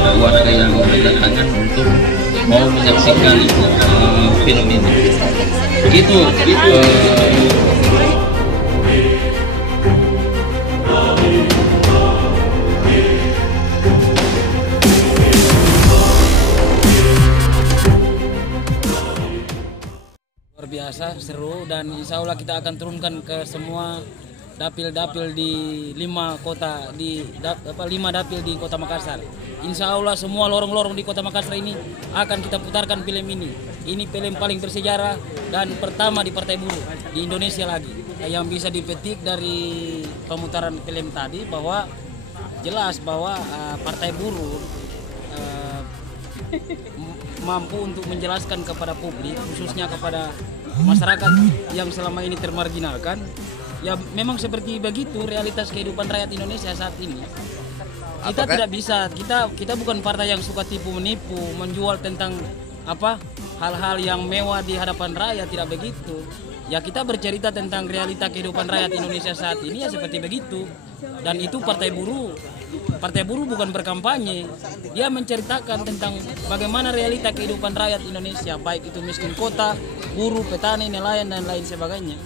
warga yang berdatangan untuk mau menyaksikan film ini. Begitu luar biasa, seru, dan insya Allah kita akan turunkan ke semua dapil-dapil di 5 kota di 5 dapil di Kota Makassar. Insya Allah semua lorong-lorong di Kota Makassar ini akan kita putarkan film ini. Ini film paling bersejarah dan pertama di Partai Buruh di Indonesia lagi. Yang bisa dipetik dari pemutaran film tadi bahwa jelas bahwa Partai Buruh mampu untuk menjelaskan kepada publik, khususnya kepada masyarakat yang selama ini termarginalkan. Ya memang seperti begitu realitas kehidupan rakyat Indonesia saat ini. Kita tidak bisa, kita bukan partai yang suka tipu menipu, menjual tentang hal-hal yang mewah di hadapan rakyat, tidak begitu. Ya kita bercerita tentang realita kehidupan rakyat Indonesia saat ini ya seperti begitu. Dan itu Partai Buruh bukan berkampanye. Dia menceritakan tentang bagaimana realita kehidupan rakyat Indonesia, baik itu miskin kota, buruh, petani, nelayan dan lain sebagainya.